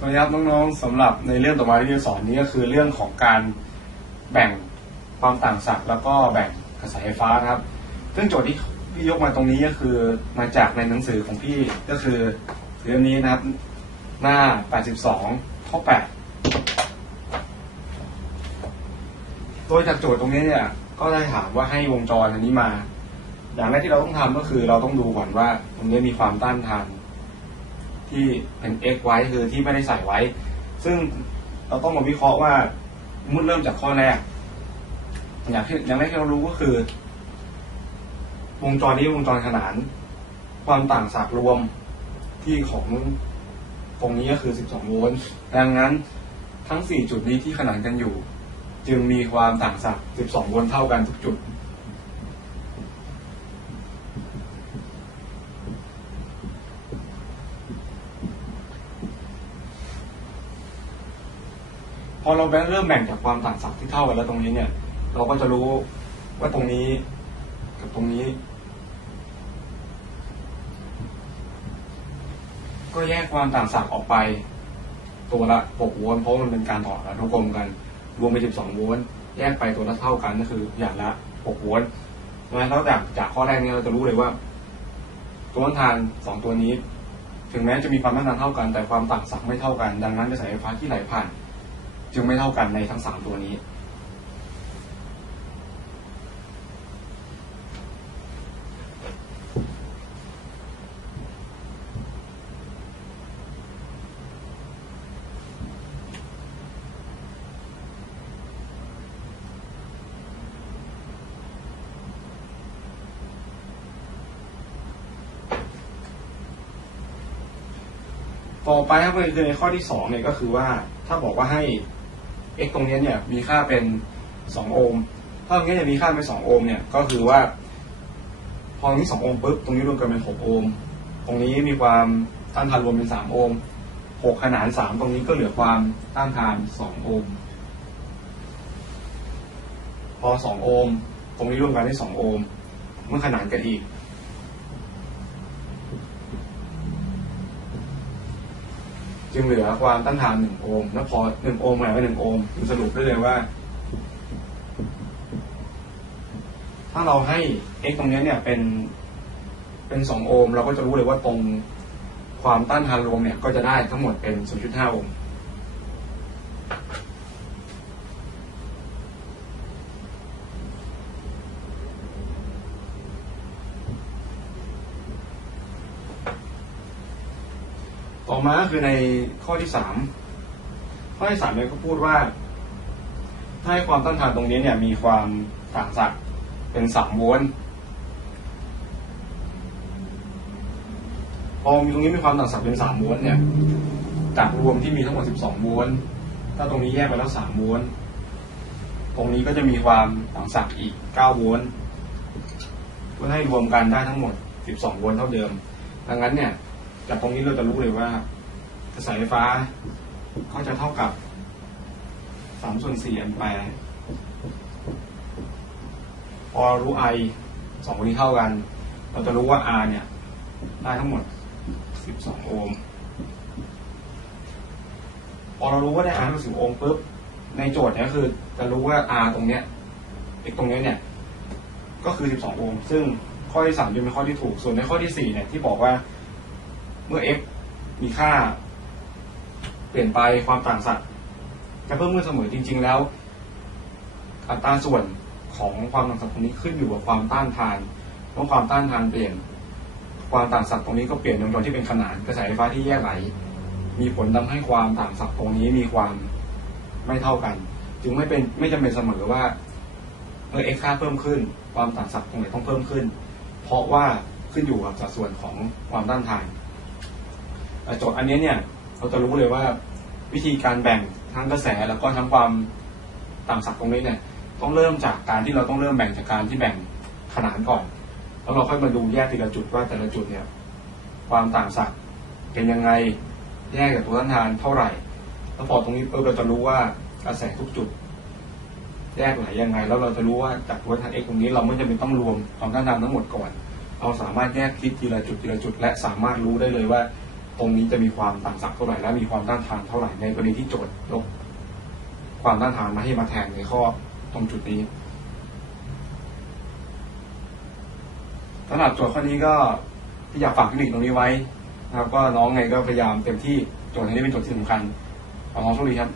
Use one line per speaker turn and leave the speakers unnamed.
สวัสดีครับน้องๆสำหรับในเรื่องต่อมาที่จะสอนนี้ก็คือเรื่องของการแบ่งความต่างศักย์แล้วก็แบ่งกระแสไฟฟ้านะครับ ซึ่งโจทย์ที่พี่ยกมาตรงนี้ก็คือมาจากในหนังสือของพี่ก็คือเรื่องนี้นะครับ หน้า 82 ข้อ 8 โดยจากโจทย์ตรงนี้เนี่ยก็ได้ถามว่าให้วงจรอันนี้มา อย่างแรกที่เราต้องทำก็คือเราต้องดูก่อนว่าตรงนี้มีความต้านทาน ที่เป็น x ไว้คือที่ไม่ได้ใส่ไว้ ซึ่งเราต้องมาวิเคราะห์ว่ามุดเริ่มจากข้อแรก อย่างที่อย่างแรกที่เรารู้ก็คือ วงจรนี้วงจรขนาน ความต่างศักย์รวมที่ของตรงนี้ก็คือ 12 โวลต์ดังนั้นทั้ง 4 จุดนี้ที่ขนานกันอยู่ จึงมีความต่างศักย์12 โวลต์เท่ากันทุกจุด อเราแบ่งเริ่มแบ่งจากความต่างศักย์ที่เท่ากันแล้วตรงนี้เนี่ย เราก็จะรู้ว่าตรงนี้กับตรงนี้ ก็แยกความต่างศักย์ออกไป ตัวละ6โวลต์เพราะมันเป็นการต่ออนุกรมกัน รวมไป12โวลต์แยกไปตัวละเท่ากันก็คืออย่างละ6โวลต์แล้วจากจากข้อแรกนี้เราจะรู้เลยว่า ตัวต้านทานสองตัวนี้ ถึงแม้จะมีความต้านทานเท่ากันแต่ความต่างศักย์ไม่เท่ากัน ดังนั้นกระแสไฟฟ้าที่ไหลผ่าน จึงไม่เท่ากันในทั้งสามตัวนี้ ต่อไปครับคือในข้อที่สองเนี่ยก็คือว่าถ้าบอกว่าให้ x ตรงนี้เนี่ยมีค่าเป็น 2 โอห์มถ้าตรงนี้จะมีค่าเป็น 2 โอห์มเนี่ยก็คือว่า พอตรงนี้ 2 โอห์มปุ๊บตรงนี้รวมกันเป็น 6 โอห์มตรงนี้มีความต้านทานรวมเป็น 3 โอห์ม6 ขนาน 3 ตรงนี้ก็เหลือความต้านทาน 2 โอห์มพอ 2 โอห์มตรงนี้รวมกันได้ 2 โอห์มเมื่อขนานกันอีก จึงเหลือความต้านทานหนึ่งโอห์มแล้วพอหนึ่งโอห์มหมายว่า1โอห์มถึงสรุปได้เลยว่า ถ้าเราให้ x ตรงนี้เนี่ยเป็นเป็นสองโอห์มเราก็จะรู้เลยว่าตรงความต้านทานรวมเนี่ยก็จะได้ทั้งหมดเป็น 0.5 โอห์ม ต่อมาคือในข้อที่สามข้อที่สามเนี่ยก็พูดว่า ถ้าให้ความต้านทานตรงนี้เนี่ย มีความต่างศักย์เป็นสามโวลต์พอมีตรงนี้มีความต่างศักย์เป็นสามโวลต์เนี่ย จากรวมที่มีทั้งหมดสิบสองโวลต์ถ้าตรงนี้แยกไปแล้วสามโวลต์ตรงนี้ก็จะมีความต่างศักย์อีกเก้าโวลต์เพื่อให้รวมกันได้ทั้งหมดสิบสองโวลต์เท่าเดิม ดังนั้นเนี่ย จากตรงนี้เราจะรู้เลยว่ากระแสไฟฟ้าก็จะเท่ากับสามส่วนสี่แอมแปร์พอรู้ I สองคนนี้เท่ากัน เราจะรู้ว่า R เนี่ย ได้ทั้งหมดสิบสองโอห์ม พอเรารู้ว่าได้ R ทั้งสิบโอห์มปุ๊บ ในโจทย์เนี่ยคือ จะรู้ว่า R ตรงเนี้ยไอ้ตรงเนี้ยเนี่ย ก็คือสิบสองโอห์ม ซึ่งข้อที่สามจะเป็นข้อที่ถูก ส่วนในข้อที่สี่เนี่ยที่บอกว่า เมื่อ x มีค่า เปลี่ยนไปความต่างศักย์จะเพิ่มขึ้นเสมอจริง ๆ แล้ว อัตราส่วนของความต่างศักย์ตรงนี้ขึ้นอยู่กับความต้านทานเมื่อความต้านทานเปลี่ยน ความต่างศักย์ตรงนี้ก็เปลี่ยนวงจรที่เป็นขนานกระแสไฟฟ้าที่แยกไหล มีผลทำให้ความต่างศักย์ตรงนี้มีความไม่เท่ากัน จึงไม่เป็นไม่จำเป็นเสมอว่าเมื่อ x ค่าเพิ่มขึ้น ความต่างศักย์ตรงไหนต้องเพิ่มขึ้น เพราะว่าขึ้นอยู่กับสัดส่วนของความต้านทาน โจทย์อันนี้เนี่ย เราจะรู้เลยว่าวิธีการแบ่งทั้งกระแสแล้วก็ทั้งความต่างศักตรงนี้เนี่ย ต้องเริ่มจากการที่เราต้องเริ่มแบ่งจากการที่แบ่งขนานก่อน แล้วเราค่อยมาดูแยกทีละจุดว่าแต่ละจุดเนี่ย ความต่างศักเป็นยังไงแยกจากตัวต้านทานเท่าไหร่ แล้วพอตรงนี้เออเราจะรู้ว่ากระแสทุกจุด แยกไหลยังไง แล้วเราจะรู้ว่าจากตัวต้านทาน x ตรงนี้เราไม่จำเป็นต้องรวมความต้านทานทั้งหมดก่อนเราสามารถแยกคิดทีละจุดทีละจุด และสามารถรู้ได้เลยว่า ตรงนี้จะมีความต่างศักย์เท่าไหร่และมีความต้านทานเท่าไหร่ในกรณีที่โจทย์ลบความต้านทานมาให้มาแทนในข้อตรงจุดนี้สำหรับโจทย์ข้อนี้ก็ที่อยากฝากเทคนิคตรงนี้ไว้นะครับ ก็น้องไงก็พยายามเต็มที่โจทย์นี้เป็นโจทย์ที่สำคัญขอน้องโชคดีครับ